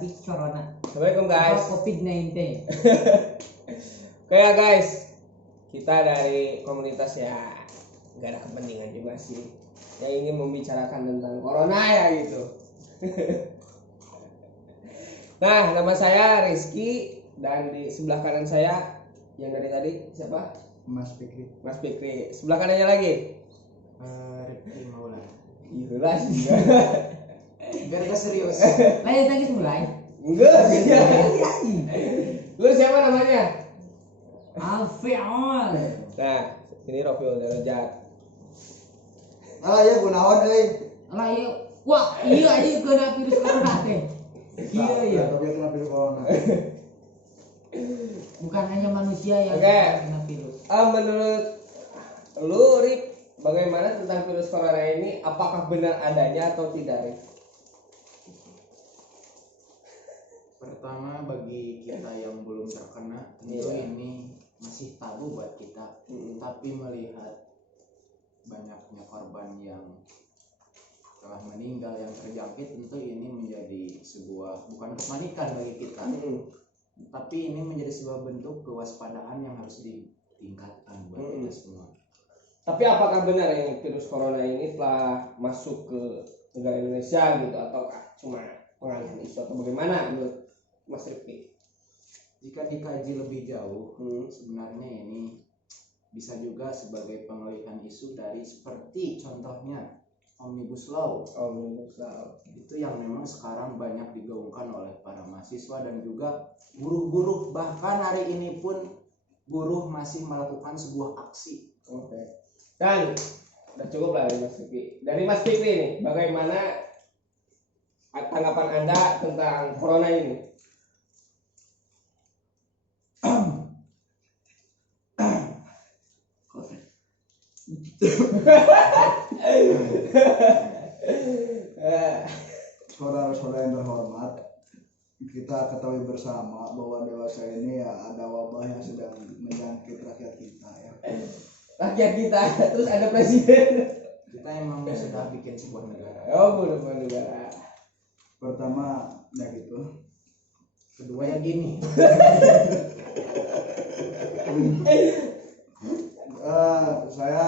menghadapi corona. Assalamualaikum guys. COVID-19. Oke ya guys, kita dari komunitas ya nggak ada kepentingan juga sih, yang ingin membicarakan tentang corona ya gitu. Nah, nama saya Rizky dan di sebelah kanan saya yang dari tadi siapa? Mas Fikri. Mas Fikri. Sebelah kanannya lagi? Rifki Maulana. Iya sih. Biar gak serius. Lanjut lagi mulai. Enggak sih. Lu siapa namanya? Alfi'ol. Nah, ini Rofiul Derajat. Alah ya gunawan euy. Lah iya, wah iya aja kena virus corona teh. Iya iya. Tapi kena virus corona. Bukan hanya manusia yang Oke. kena virus. Menurut lu, Rip, bagaimana tentang virus corona ini? Apakah benar adanya atau tidak, Rip? Pertama, bagi kita yang belum terkena, tentu Iya. ini masih tabu buat kita. Tapi melihat banyaknya korban yang telah meninggal, yang terjangkit, tentu ini menjadi sebuah bukan kepanikan bagi kita, tapi ini menjadi sebuah bentuk kewaspadaan yang harus ditingkatkan buat kita semua. Tapi apakah benar yang virus corona ini telah masuk ke negara Indonesia gitu, ataukah cuma pengalihan isu atau bagaimana menurut Mas Rifki? Jika dikaji lebih jauh, sebenarnya ini bisa juga sebagai pengalihan isu dari seperti contohnya Omnibus Law. Itu yang memang sekarang banyak digaungkan oleh para mahasiswa dan juga buruh-buruh. Bahkan hari ini pun buruh masih melakukan sebuah aksi. Oke. Dan udah cukup lah dari Mas Fikri. Dari Mas Fikri nih, bagaimana tanggapan Anda tentang corona ini? Saudara-saudara yang terhormat, kita ketahui bersama bahwa dewasa ini ya ada wabah yang sedang menjangkit rakyat kita ya. Rakyat kita, terus ada presiden. Kita emang sudah bikin sebuah negara. Oh, bukan negara. Pertama, ya gitu. Kedua ya gini. Saya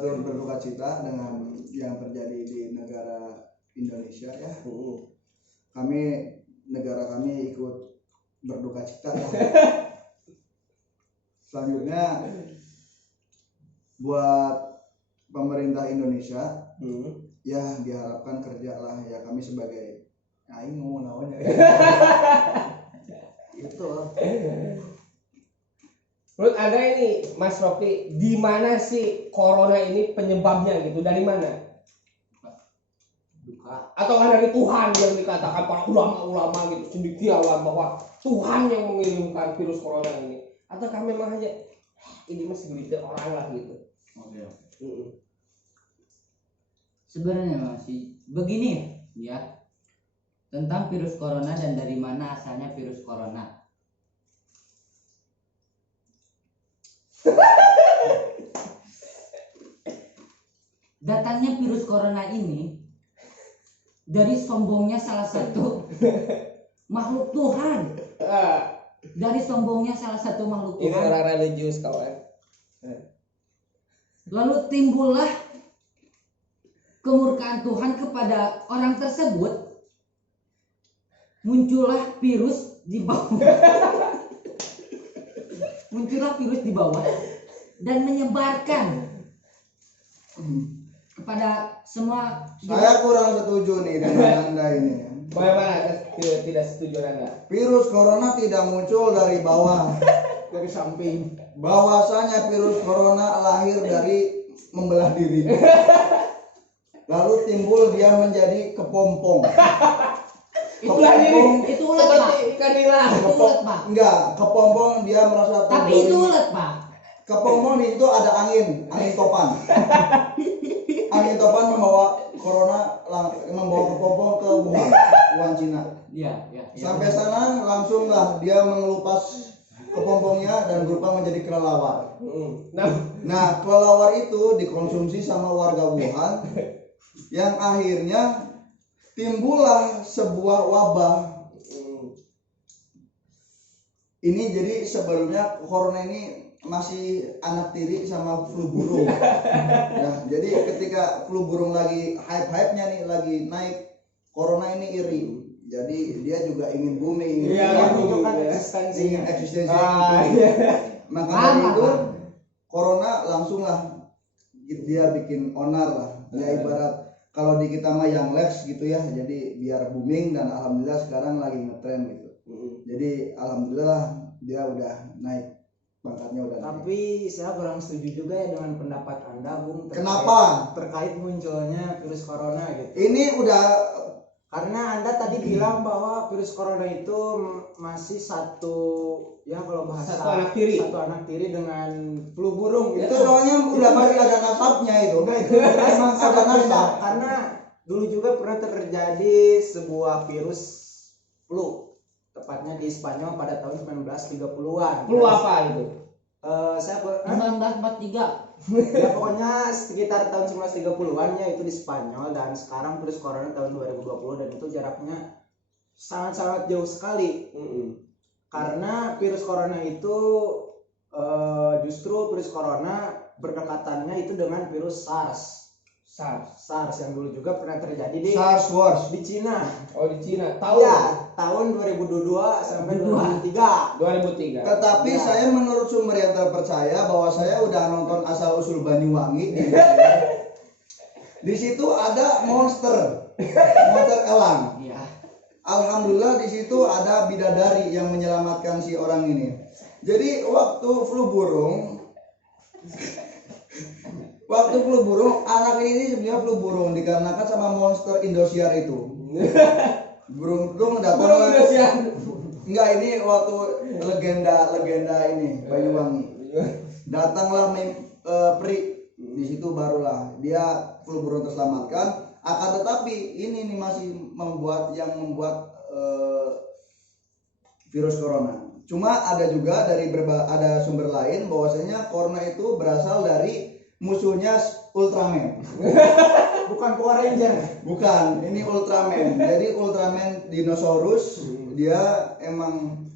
turut berduka cita dengan yang terjadi di negara Indonesia ya. Negara kami ikut berduka cita ya. Selanjutnya buat pemerintah Indonesia ya diharapkan kerjalah ya, kami sebagai aing mau naon ya. Itu Menurut Anda ini, Mas Rofi, di mana sih corona ini penyebabnya gitu? Dari mana? Duka. Ataukah dari Tuhan yang dikatakan para ulama-ulama gitu cendekiawan bahwa Tuhan yang mengirimkan virus corona ini? Ataukah memang hanya ini masih segelintir orang lah gitu? oke. Sebenarnya masih begini ya, tentang virus corona dan dari mana asalnya virus corona. Datangnya virus corona ini dari sombongnya salah satu makhluk Tuhan. Dari sombongnya salah satu makhluk Ini Tuhan. orang religius kawan. Lalu timbullah kemurkaan Tuhan kepada orang tersebut. Muncullah virus di bawah. Muncullah virus di bawah dan menyebarkan kepada semua. Saya kurang setuju nih dengan Anda ini. Bagaimana tidak setuju Anda? Virus corona tidak muncul dari bawah, Dari samping. bahwasanya virus corona lahir dari membelah diri. Lalu timbul dia menjadi kepompong. Itulah diri. Itu ulet, Pak. Seperti ikan nila. Itu ulet, Pak. Enggak, kepompong dia merasa Tapi timbul itu ini. ulet, Pak. Kepompong di situ ada angin topan. Angin topan membawa corona, membawa kepompong ke Wuhan, Cina. Iya. Sampai sana langsunglah dia mengelupas kepompongnya dan berubah menjadi kelelawar. Nah, kelelawar itu dikonsumsi sama warga Wuhan yang akhirnya timbullah sebuah wabah. Ini jadi sebelumnya corona ini masih anak tiri sama flu burung. Nah, jadi ketika flu burung lagi hype-hypenya nih, lagi naik, corona ini iri. Jadi dia juga ingin booming, menunjukkan ingin eksistensi. Iya. Maka dari itu corona langsunglah dia bikin onar lah. Ya ibarat kalau di kita mah yang lex gitu ya. Jadi biar booming dan alhamdulillah sekarang lagi ngetren gitu. Jadi alhamdulillah dia udah naik, pangkatnya udah naik. Tapi saya kurang setuju juga ya dengan pendapat Anda, Bung. Kenapa? Terkait munculnya virus corona gitu. Ini udah Karena Anda tadi bilang bahwa virus corona itu masih satu, ya kalau bahasa Satu anak tiri dengan flu burung itu gitu. soalnya udah pasti ada nasabnya itu. Enggak, itu jelas Emang ada sangat beda. nasab. Karena dulu juga pernah terjadi sebuah virus flu, tepatnya di Spanyol pada tahun 1930-an. Flu apa itu? Saya 1943. ya pokoknya sekitar tahun 1930-an ya, itu di Spanyol, dan sekarang virus corona tahun 2020, dan itu jaraknya sangat-sangat jauh sekali. Karena virus corona itu justru virus corona berdekatannya itu dengan virus SARS yang dulu juga pernah terjadi di SARS wars. Cina. Oh, di Cina. Tahun 2022 sampai 2003. Tetapi saya menurut sumber yang terpercaya bahwa saya udah nonton asal usul Banyuwangi di situ ada monster elang. Iya. Alhamdulillah di situ ada bidadari yang menyelamatkan si orang ini. Jadi waktu flu burung anak ini sebenarnya flu burung dikarenakan sama monster Indosiar itu. Burung datang enggak, ini waktu legenda ini Banyuwangi. Datanglah peri, di situ barulah dia flu burung terselamatkan. Akan tetapi ini nih masih membuat virus corona. Cuma ada juga ada sumber lain bahwasanya corona itu berasal dari musuhnya Ultraman. Bukan Power Ranger. Bukan, ini Ultraman. Jadi Ultraman dinosaurus, dia emang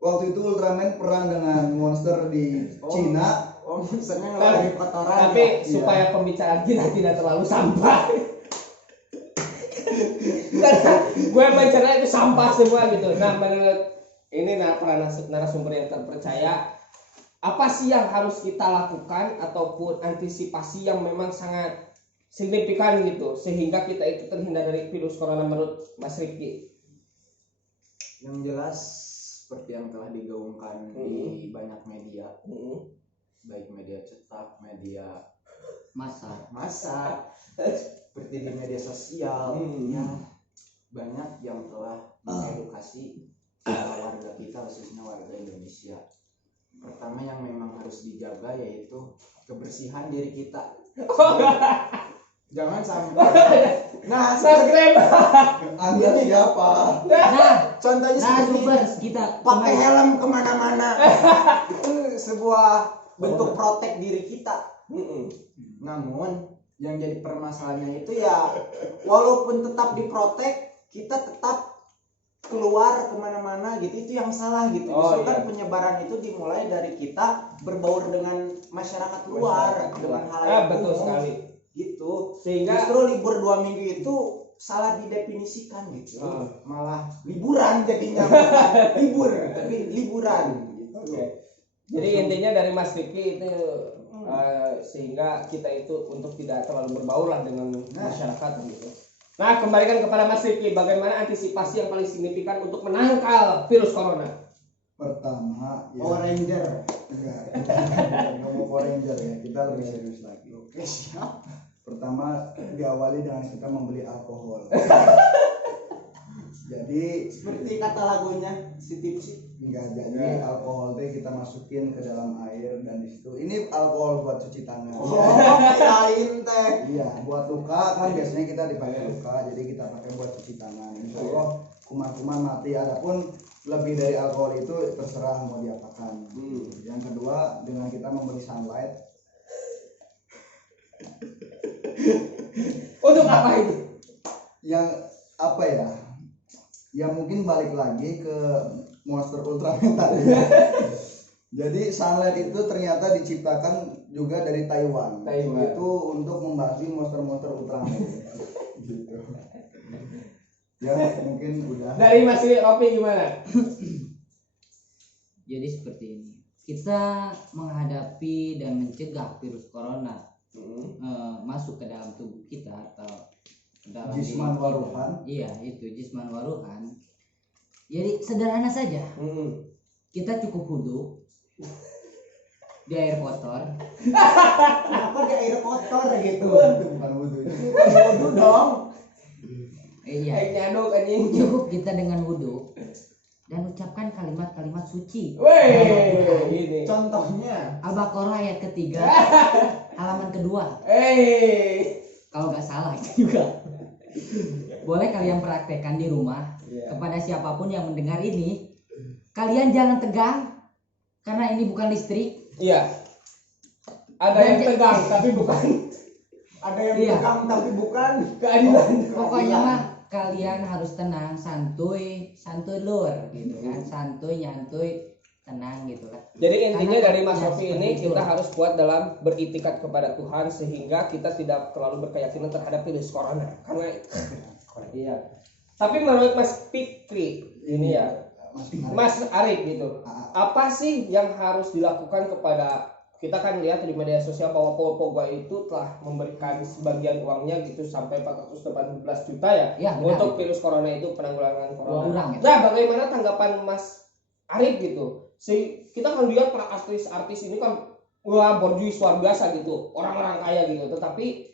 waktu itu Ultraman perang dengan monster di Cina. Monsternya ngeluarin kotoran. Tapi ya. supaya pembicaraan kita tidak terlalu sampah. Karena gue mencerna itu sampah semua gitu. Nah, menurut ini para narasumber yang terpercaya, apa sih yang harus kita lakukan ataupun antisipasi yang memang sangat signifikan gitu sehingga kita itu terhindar dari virus corona menurut Mas Rifki? Yang jelas seperti yang telah digaungkan di banyak media, baik media cetak, media massa, seperti di media sosial, ya banyak yang telah mengedukasi warga kita, khususnya warga Indonesia. Pertama yang memang harus dijaga yaitu kebersihan diri kita. Jangan sampai. Nah, Anda siapa? contohnya seperti kita pakai helm kemana-mana. Itu sebuah bentuk protek diri kita. Namun yang jadi permasalahannya itu ya, walaupun tetap diprotek, kita tetap keluar kemana-mana gitu, itu yang salah gitu. Justru kan penyebaran itu dimulai dari kita berbaur dengan masyarakat luar, dengan hal yang betul umum, sekali gitu. Sehingga Justru libur 2 minggu itu salah didefinisikan gitu. Malah liburan jadinya, bukan libur tapi liburan gitu. Jadi intinya dari Mas Rifki itu sehingga kita itu untuk tidak terlalu berbaur lah dengan masyarakat gitu. Nah, kembalikan kepada Mas Rifki, bagaimana antisipasi yang paling signifikan untuk menangkal virus corona? Pertama, Power Ranger. Nggak mau Power Ranger ya, kita lebih serius lagi. Oke, siap. Pertama diawali dengan kita membeli alkohol. Jadi Seperti kata lagunya si Tipsy. enggak, jadi alkohol teh kita masukin ke dalam air, dan di situ ini alkohol buat cuci tangan. Kirain teh. Iya, buat luka kan biasanya kita dipakai luka, jadi kita pakai buat cuci tangan. Insya Allah kuman-kuman mati. Adapun lebih dari alkohol itu terserah mau diapakan. Yang kedua, dengan kita membeli sunlight. Untuk apa itu? Yang apa ya? Ya mungkin balik lagi ke Monster Ultraman tadi. Jadi sunlight itu ternyata diciptakan juga dari Taiwan. Itu untuk membasmi monster-monster Ultraman. Gitu. Ya mungkin udah. Dari Mas Ropi gimana? Jadi seperti ini. Kita menghadapi dan mencegah virus corona masuk ke dalam tubuh kita atau ke dalam Jisman diri kita. waruhan. Iya, itu jisman waruhan. Jadi sederhana saja. Kita cukup wudhu di air kotor. Kenapa di air kotor gitu? Itu bukan wudhu. Wudhu dong. Iya. Nyaduk anjing. Cukup kita dengan wudhu dan ucapkan kalimat-kalimat suci. Weh, gini. Contohnya Al-Baqarah ayat ketiga, halaman kedua. Kalau nggak salah juga. Boleh kalian praktekkan di rumah. Kepada siapapun yang mendengar ini, kalian jangan tegang karena ini bukan listrik. Iya. Ada yang tegang tapi bukan. ada yang Iya. tegang tapi bukan Keadilan. Pokoknya mah kalian harus tenang, santuy lur gitu kan, santuy nyantuy tenang gitu kan. Jadi intinya Karena dari Mas ya, Sofi seperti ini itu. kita harus kuat dalam beritikat kepada Tuhan sehingga kita tidak terlalu berkeyakinan terhadap virus corona. Karena iya. Tapi menurut Mas Fikri ini ya, Mas Arif gitu, apa sih yang harus dilakukan kepada kita kan lihat di media sosial bahwa Paul Pogba itu telah memberikan sebagian uangnya gitu sampai 418 juta ya, Ya, benar. untuk virus corona itu penanggulangan corona. Kurang, ya. Nah, bagaimana tanggapan Mas Arif gitu? Kita kan lihat para artis-artis ini kan wah borjuis luar biasa gitu, orang-orang kaya gitu, tetapi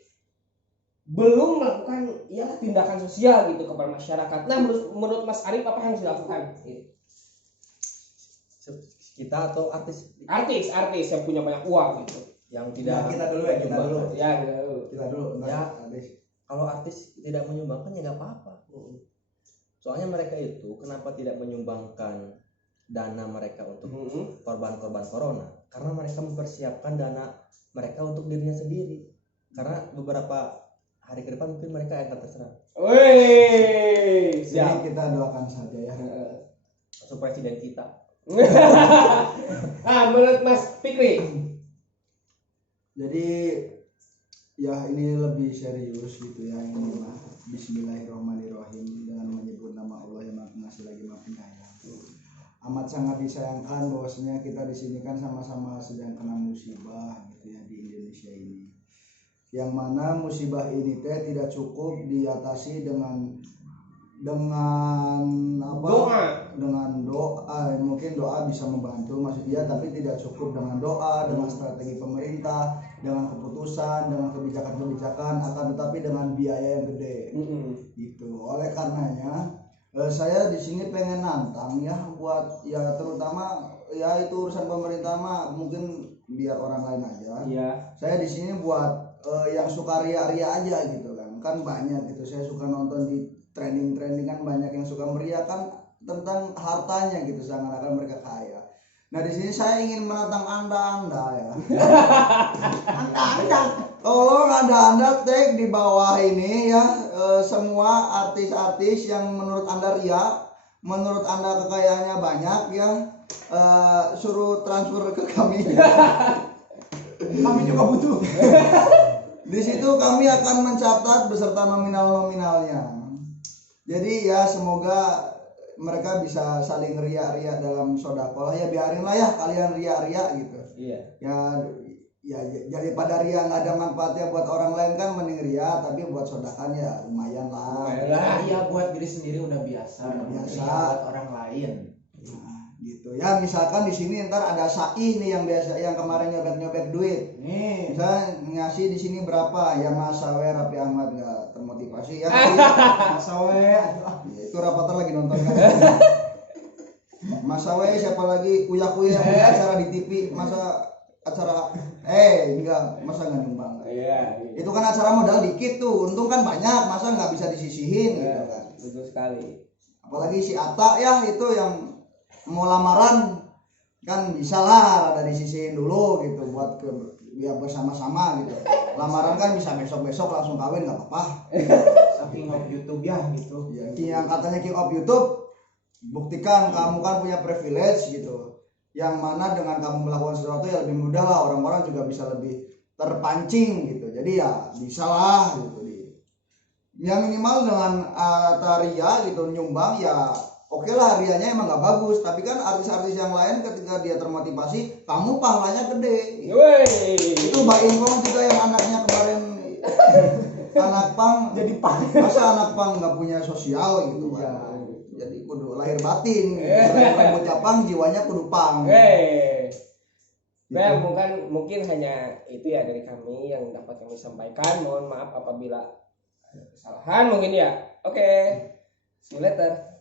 belum melakukan ya tindakan sosial gitu kepada masyarakat. Nah, menurut Mas Arif apa yang harus dilakukan? Kita atau artis Artis yang punya banyak uang gitu. yang Ya, tidak kita dulu ya, kita dulu. Ya, gitu. Kita dulu. Ya. Habis. kalau artis tidak menyumbangkan ya nggak apa-apa. Soalnya mereka itu kenapa tidak menyumbangkan dana mereka untuk korban-korban corona? Karena mereka mempersiapkan dana mereka untuk dirinya sendiri. Karena beberapa hari ke depan mungkin mereka akan terserang. Wih, Jadi siap. kita doakan saja ya. Masuk presiden kita. Menurut Mas Fikri, Jadi ya ini lebih serius gitu ya, ini mah Bismillahirrahmanirrahim dengan menyebut nama Allah yang Maha Pengasih lagi Maha Penyayang. Amat sangat disayangkan bahwasanya kita di sini kan sama-sama sedang kena musibah gitu ya di Indonesia ini. Yang mana musibah ini teh tidak cukup diatasi dengan apa? Dengan doa. Mungkin doa bisa membantu maksudnya, tapi tidak cukup dengan doa, dengan strategi pemerintah, dengan keputusan, dengan kebijakan-kebijakan, akan tetapi dengan biaya yang gede. Gitu. Oleh karenanya saya di sini pengen nantang ya buat ya terutama ya itu urusan pemerintah mah mungkin biar orang lain aja. iya. Saya di sini buat yang suka ria-ria aja gitu kan banyak gitu. Saya suka nonton di trending kan banyak yang suka meriakan tentang hartanya gitu, seakan-akan mereka kaya. Nah di sini saya ingin menantang anda ya. anda tolong anda tag di bawah ini ya, semua artis-artis yang menurut anda ria, menurut anda kekayaannya banyak ya, suruh transfer ke kami. Kami juga butuh. Di situ kami akan mencatat beserta nominalnya. Jadi ya semoga mereka bisa saling ria-ria dalam sodako lah ya, biarin lah ya kalian ria-ria gitu. Iya. Ya daripada ria nggak ada manfaatnya buat orang lain kan mending ria, tapi buat sodakan ya lumayan lah. iya buat diri sendiri udah biasa. Biasa. Buat orang lain. Nah, gitu ya, misalkan di sini ntar ada Sai nih yang biasa yang kemarin nyobek duit. Nih. Misalnya ngasih di sini berapa ya, Mas Sawe Raffi Ahmad nggak termotivasi ya. Mas Sawe, Itu rapatan lagi nonton kan. Mas Sawe siapa lagi kuya-kuya yang punya acara di TV, masa acara enggak, masa nggak nyumbang. Iya. Itu kan acara modal dikit tuh, untung kan banyak, masa nggak bisa disisihin gitu kan. Betul sekali. Apalagi si Atta ya itu yang mau lamaran kan bisa lah ada disisihin dulu gitu buat biar bersama-sama gitu. Lamaran kan bisa besok-besok langsung kawin nggak apa-apa. Saking of YouTube ya gitu. Ya, yang katanya king of YouTube, buktikan kamu kan punya privilege gitu. Yang mana dengan kamu melakukan sesuatu ya lebih mudah lah, orang-orang juga bisa lebih terpancing gitu. Jadi ya bisa lah gitu. Yang minimal dengan Ria gitu nyumbang ya oke lah, Rianya emang gak bagus, tapi kan artis-artis yang lain ketika dia termotivasi, kamu pahalanya gede. Itu Mbak Ingkong juga yang anaknya kemarin anak pang jadi pang. Masa anak pang nggak punya sosial gitu kan? Jadi kudu lahir batin. Rambutnya pang, jiwanya kudu pang. Nah, mungkin hanya itu ya dari kami yang dapat kami sampaikan. Mohon maaf apabila ada kesalahan mungkin ya. Oke. See you later.